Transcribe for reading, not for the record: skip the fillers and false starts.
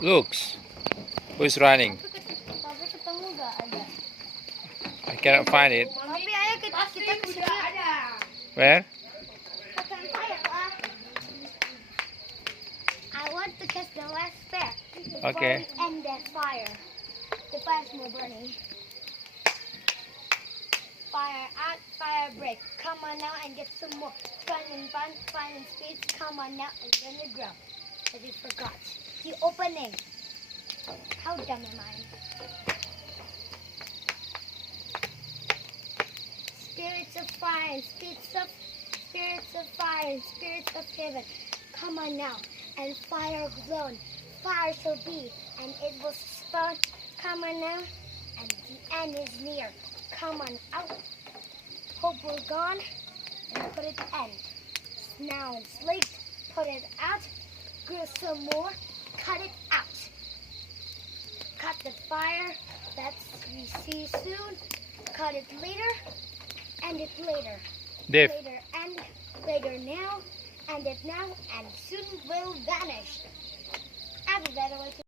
Looks. Who's running? Tapi ketemu gak ada. I cannot find it. Tapi ayo kita ke sini. Where? Ke campfire lah. I want to catch the last bear. Okay. Before we end that fire. The fire's more burning. Fire out, fire break. Come on now and get some more. Fun and speeds. Come on now and learn to grow. But you forgot the opening. How dumb am I? Spirits of fire and spirits of fire and spirits of heaven. Come on now and fire zone. Fire shall be and it will start. Come on now and the end is near. Come on out. Hope we're gone and put it end. Now it's late. Put it out. Grow some more. Cut it out. Cut the fire. That's we see soon. Cut it later. End it later. Dave. Later end. Later now. End it now and soon will vanish. Add a better way to